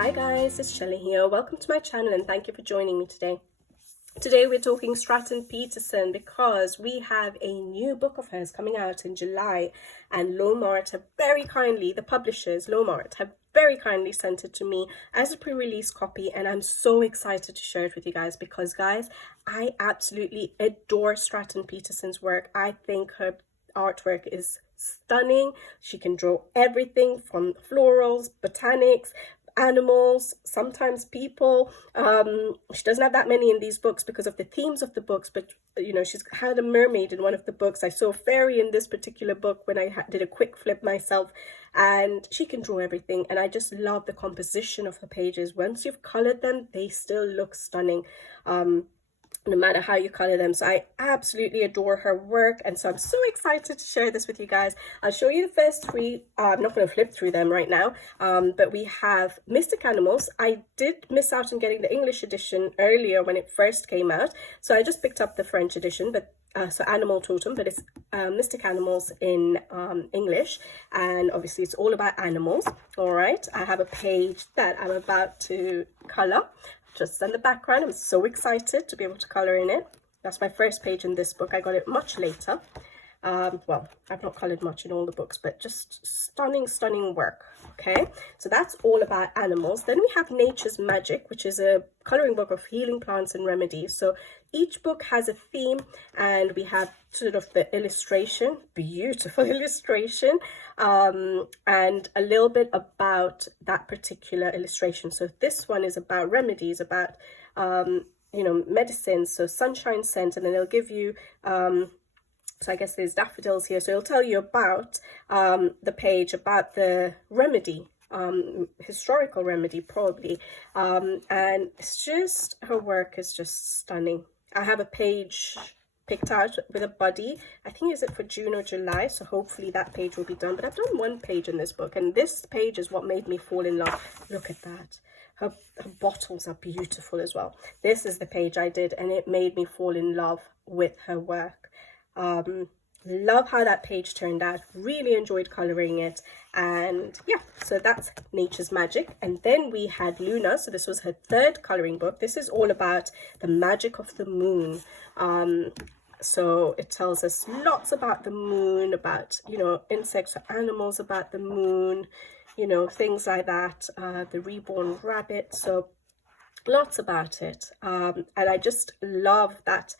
Hi guys, it's Shelley here. Welcome to my channel and thank you for joining me today. Today we're talking Stratten Peterson because we have a new book of hers coming out in July, and Lomart have very kindly, the publishers, Lomart, have very kindly sent it to me as a pre-release copy, and I'm so excited to share it with you guys because guys, I absolutely adore Stratten Peterson's work. I think her artwork is stunning. She can draw everything from florals, botanics, animals, sometimes people. She doesn't have that many in these books because of the themes of the books, but you know, she's had a mermaid in one of the books. I saw a fairy in this particular book when I did a quick flip myself, and she can draw everything, and I just love the composition of her pages. Once you've colored them, they still look stunning, no matter how you color them. So I absolutely adore her work, and so I'm so excited to share this with you guys. I'll show you the first three. I'm not going to flip through them right now, but we have Mystic Animals. I did miss out on getting the English edition earlier when it first came out, so I just picked up the French edition, but so Animal Totem, but it's Mystic Animals in English, and obviously it's all about animals. All right, I have a page that I'm about to color just on the background. I'm so excited to be able to color in it. That's my first page in this book. I got it much later. Well, I've not colored much in all the books, but just stunning work. Okay, so that's all about animals. Then we have Nature's Magic, which is a coloring book of healing plants and remedies. So each book has a theme, and we have sort of the illustration, beautiful illustration, and a little bit about that particular illustration. So this one is about remedies, about you know, medicine, so sunshine scent, and then it'll give you so I guess there's daffodils here, so it'll tell you about the page about the remedy, historical remedy probably, and it's just, her work is just stunning. I have a page picked out with a buddy. I think is it for June or July, so hopefully that page will be done. But I've done one page in this book, and this page is what made me fall in love. Look at that. Her bottles are beautiful as well. This is the page I did, and it made me fall in love with her work. Love how that page turned out. Really enjoyed coloring it, and yeah, so that's Nature's Magic. And then we had Luna, so this was her third coloring book. This is all about the magic of the moon. So it tells us lots about the moon, about, you know, insects or animals about the moon, you know, things like that, the reborn rabbit, so lots about it. And I just love that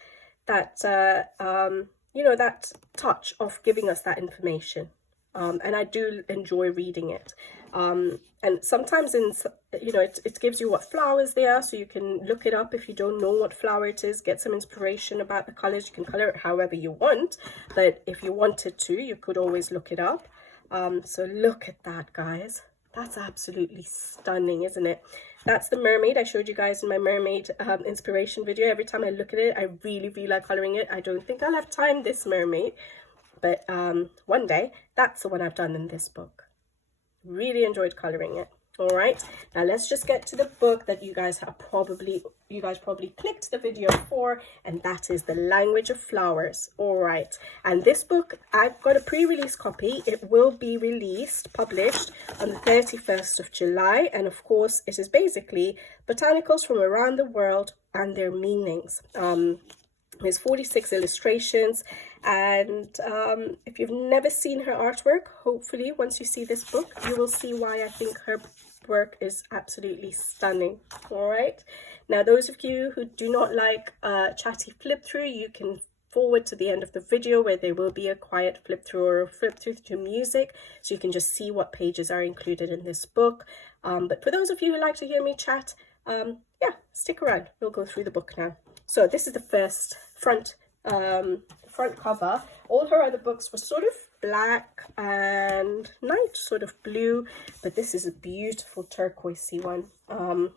you know, that touch of giving us that information, and I do enjoy reading it. And sometimes in, you know, it gives you what flowers they are, so you can look it up if you don't know what flower it is, get some inspiration about the colors. You can color it however you want, but if you wanted to, you could always look it up. So look at that, guys. That's absolutely stunning, isn't it? That's the mermaid I showed you guys in my mermaid inspiration video. Every time I look at it, I really like coloring it. I don't think I'll have time this mermaid, but one day. That's the one I've done in this book. Really enjoyed coloring it. All right, now let's just get to the book that you guys probably clicked the video for, and that is The Language of Flowers. All right, and this book, I've got a pre-release copy. It will be published on the 31st of July, and of course it is basically botanicals from around the world and their meanings. There's 46 illustrations, and if you've never seen her artwork, hopefully once you see this book, you will see why I think her work is absolutely stunning. All right, now those of you who do not like chatty flip through, you can forward to the end of the video where there will be a quiet flip through or a flip through to music, so you can just see what pages are included in this book. But for those of you who like to hear me chat, yeah, stick around. We'll go through the book now. So this is the first front cover. All her other books were sort of black and night sort of blue, but this is a beautiful turquoisey one,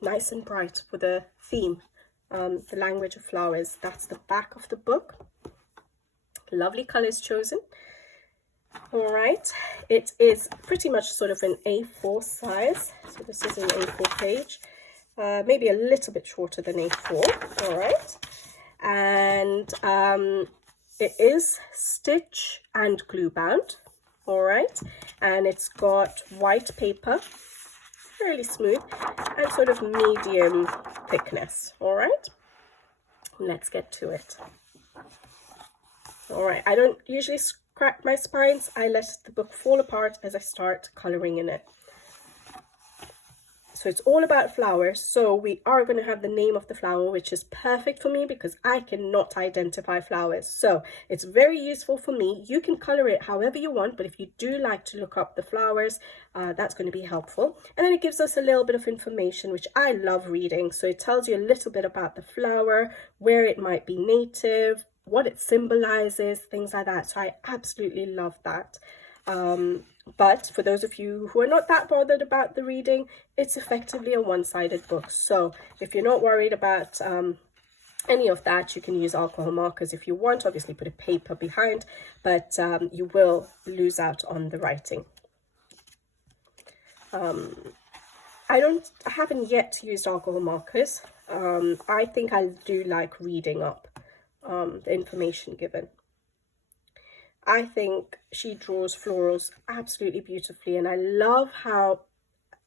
nice and bright with a theme, The Language of Flowers. That's the back of the book. Lovely colors chosen. All right, it is pretty much sort of an A4 size, so this is an A4 page, maybe a little bit shorter than A4. All right, and it is stitch and glue bound. All right, and it's got white paper fairly smooth and sort of medium thickness. All right, let's get to it. All right, I don't usually crack my spines. I let the book fall apart as I start coloring in it. So it's all about flowers. So we are going to have the name of the flower, which is perfect for me because I cannot identify flowers. So it's very useful for me. You can color it however you want, but if you do like to look up the flowers, that's going to be helpful. And then it gives us a little bit of information, which I love reading. So it tells you a little bit about the flower, where it might be native, what it symbolizes, things like that. So I absolutely love that. But for those of you who are not that bothered about the reading, it's effectively a one-sided book. So if you're not worried about any of that, you can use alcohol markers if you want. Obviously put a paper behind, but you will lose out on the writing. I haven't yet used alcohol markers. I think I do like reading up the information given. I think she draws florals absolutely beautifully, and I love how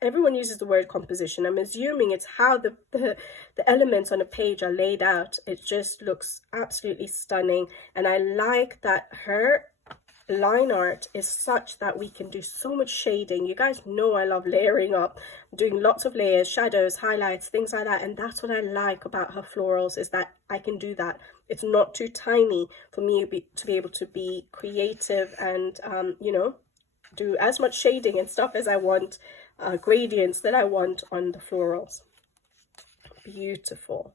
everyone uses the word composition. I'm assuming it's how the elements on a page are laid out. It just looks absolutely stunning, and I like that her line art is such that we can do so much shading. You guys know I love layering up, doing lots of layers, shadows, highlights, things like that, and that's what I like about her florals, is that I can do that. It's not too tiny for me to be able to be creative and you know, do as much shading and stuff as I want, gradients that I want on the florals. Beautiful.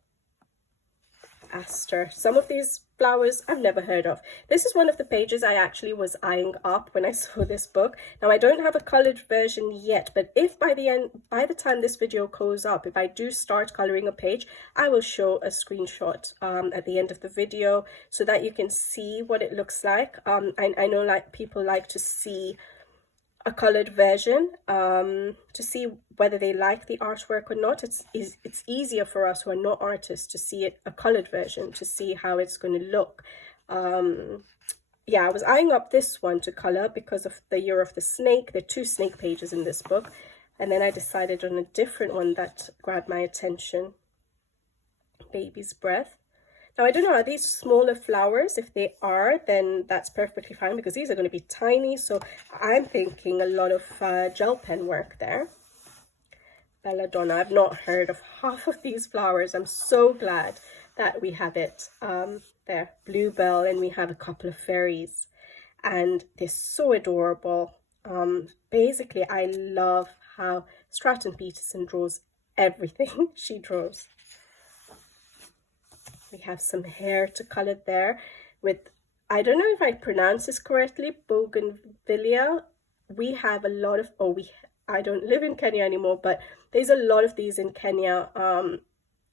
Aster. Some of these flowers I've never heard of. This is one of the pages I actually was eyeing up when I saw this book. Now I don't have a colored version yet, but if by the time this video goes up, if I do start coloring a page, I will show a screenshot at the end of the video so that you can see what it looks like. I know like people like to see a colored version to see whether they like the artwork or not. It's easier for us who are not artists to see it, a colored version, to see how it's going to look. Yeah, I was eyeing up this one to color because of the Year of the Snake. There are 2 snake pages in this book, and then I decided on a different one that grabbed my attention. Baby's Breath. Now, I don't know, are these smaller flowers? If they are, then that's perfectly fine because these are going to be tiny. So I'm thinking a lot of gel pen work there. Belladonna. I've not heard of half of these flowers. I'm so glad that we have it there. Bluebell, and we have a couple of fairies. And they're so adorable. Basically, I love how Stratten Peterson draws everything she draws. We have some hair to color there with, I don't know if I pronounce this correctly, bougainvillea. We have a lot of, I don't live in Kenya anymore, but there's a lot of these in Kenya.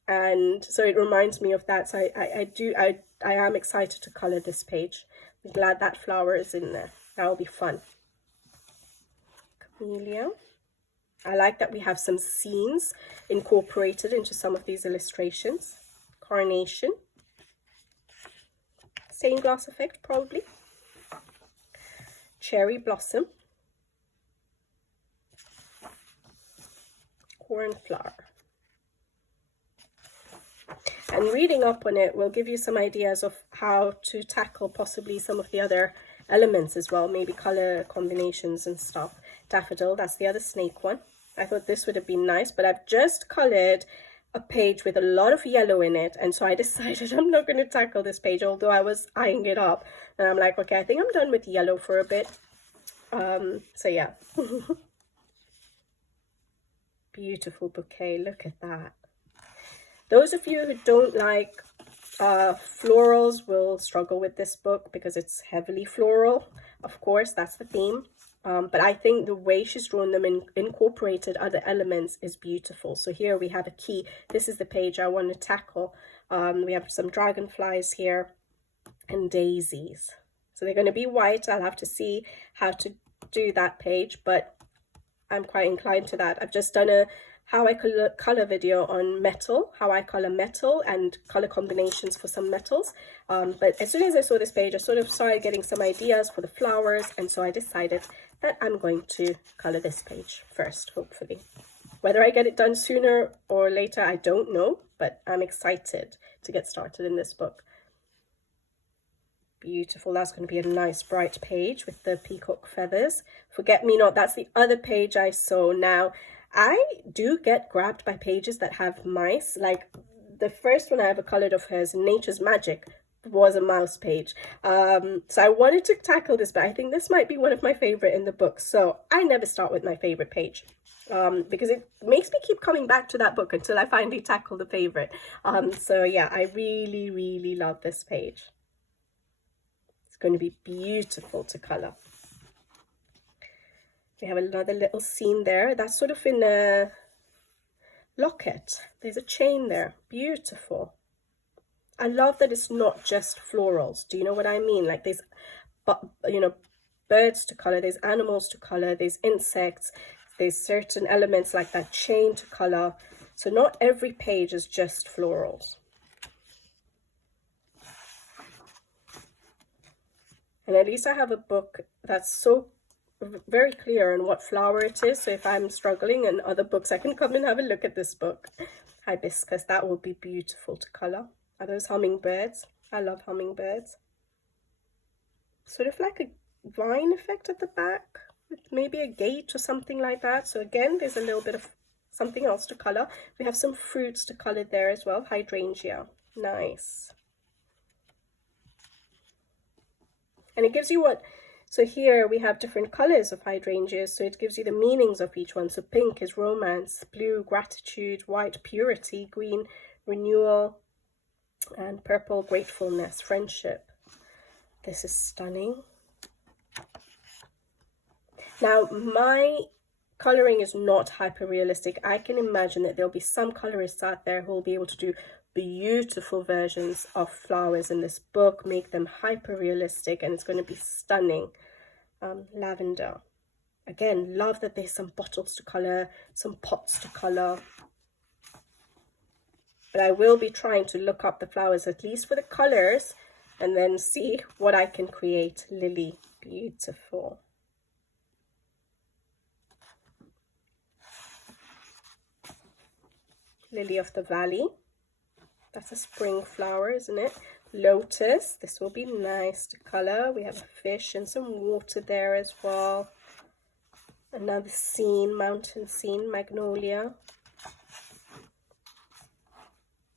And so it reminds me of that. So I am excited to color this page. I'm glad that flower is in there. That will be fun. Camellia. I like that we have some scenes incorporated into some of these illustrations. Carnation, stained glass effect probably. Cherry Blossom, Cornflower. And reading up on it will give you some ideas of how to tackle possibly some of the other elements as well, maybe color combinations and stuff. Daffodil, that's the other snake one. I thought this would have been nice, but I've just colored a page with a lot of yellow in it, and so I decided I'm not going to tackle this page, although I was eyeing it up, and I'm like, okay, I think I'm done with yellow for a bit. So yeah. Beautiful bouquet, look at that. Those of you who don't like florals will struggle with this book because it's heavily floral. Of course, that's the theme. But I think the way she's drawn them and incorporated other elements is beautiful. So here we have a key. This is the page I want to tackle. We have some dragonflies here and daisies. So they're going to be white. I'll have to see how to do that page, but I'm quite inclined to that. I've just done a how I color video on metal, how I color metal and color combinations for some metals. But as soon as I saw this page, I sort of started getting some ideas for the flowers, and so I decided that I'm going to color this page first, hopefully. Whether I get it done sooner or later, I don't know, but I'm excited to get started in this book. Beautiful. That's going to be a nice bright page with the peacock feathers. Forget Me Not, that's the other page I saw. Now, I do get grabbed by pages that have mice. Like the first one I ever colored of hers, Nature's Magic, was a mouse page. So I wanted to tackle this, but I think this might be one of my favorite in the book. So I never start with my favorite page. Because it makes me keep coming back to that book until I finally tackle the favorite. So yeah, I really, really love this page. It's going to be beautiful to color. We have another little scene there. That's sort of in a locket. There's a chain there. Beautiful. I love that it's not just florals. Do you know what I mean? Like there's, you know, birds to color, there's animals to color, there's insects, there's certain elements like that chain to color. So not every page is just florals. And at least I have a book that's so very clear on what flower it is. So if I'm struggling in other books, I can come and have a look at this book. Hibiscus, that will be beautiful to color. Are those hummingbirds? I love hummingbirds. Sort of like a vine effect at the back with maybe a gate or something like that. So again, there's a little bit of something else to color. We have some fruits to color there as well. Hydrangea, nice. And it gives you what, so here we have different colors of hydrangeas, so it gives you the meanings of each one. So pink is romance, blue, gratitude, white, purity, green, renewal, and purple, gratefulness, friendship. This is stunning. Now, my coloring is not hyper realistic. I can imagine that there'll be some colorists out there who will be able to do beautiful versions of flowers in this book, make them hyper realistic, and it's going to be stunning. Lavender, again, love that there's some bottles to color, some pots to color, but I will be trying to look up the flowers at least for the colors and then see what I can create. Lily, beautiful. Lily of the Valley, that's a spring flower, isn't it? Lotus, this will be nice to color. We have a fish and some water there as well. Another scene, mountain scene, magnolia.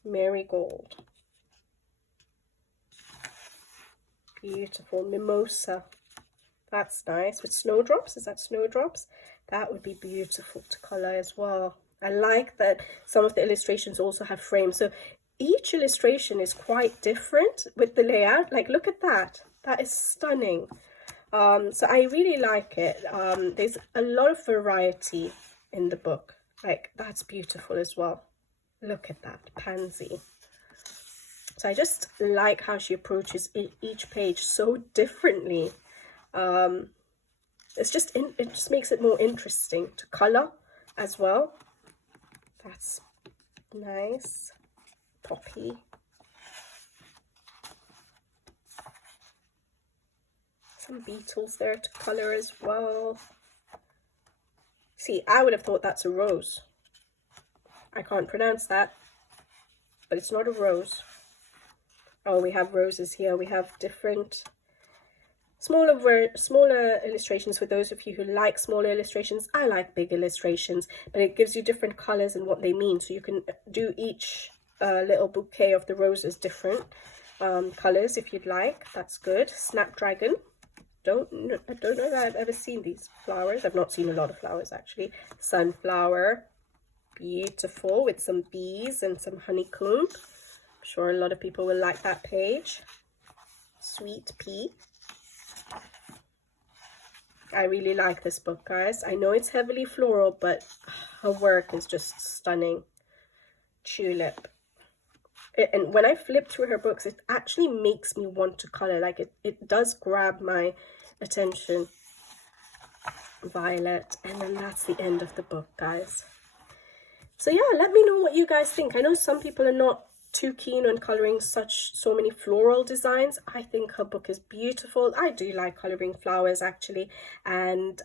Marigold. Beautiful. Mimosa. That's nice. With snowdrops, is that snowdrops? That would be beautiful to color as well. I like that some of the illustrations also have frames. So each illustration is quite different with the layout. Like, look at that. That is stunning. So I really like it. There's a lot of variety in the book. Like, that's beautiful as well. Look at that, pansy. So I just like how she approaches each page so differently. It just makes it more interesting to color as well. That's nice. Poppy. Some beetles there to color as well. See, I would have thought that's a rose. I can't pronounce that, but it's not a rose. Oh, we have roses here. We have different smaller illustrations for those of you who like smaller illustrations. I like big illustrations, but it gives you different colors and what they mean. So you can do each little bouquet of the roses different colors if you'd like. That's good. Snapdragon. I don't know that I've ever seen these flowers. I've not seen a lot of flowers actually. Sunflower. Beautiful, with some bees and some honeycomb. I'm sure a lot of people will like that page. Sweet pea. I really like this book, guys. I know it's heavily floral, but her work is just stunning. Tulip. And when I flip through her books, it actually makes me want to color. Like, it does grab my attention. Violet. And then that's the end of the book, guys. So yeah, let me know what you guys think. I know some people are not too keen on coloring so many floral designs. I think her book is beautiful. I do like coloring flowers actually, and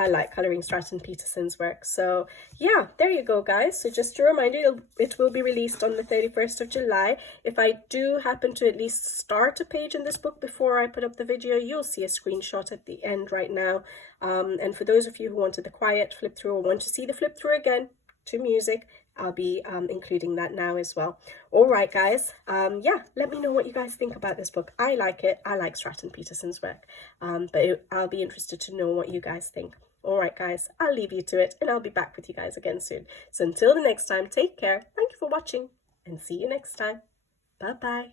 I like colouring Stratten Peterson's work. So yeah, there you go, guys. So just a reminder, it will be released on the 31st of July. If I do happen to at least start a page in this book before I put up the video, you'll see a screenshot at the end right now. And for those of you who wanted the quiet flip through or want to see the flip through again to music, I'll be including that now as well. All right, guys. Yeah, let me know what you guys think about this book. I like it. I like Stratten Peterson's work. But I'll be interested to know what you guys think. All right, guys, I'll leave you to it, and I'll be back with you guys again soon. So until the next time, take care. Thank you for watching, and see you next time. Bye-bye.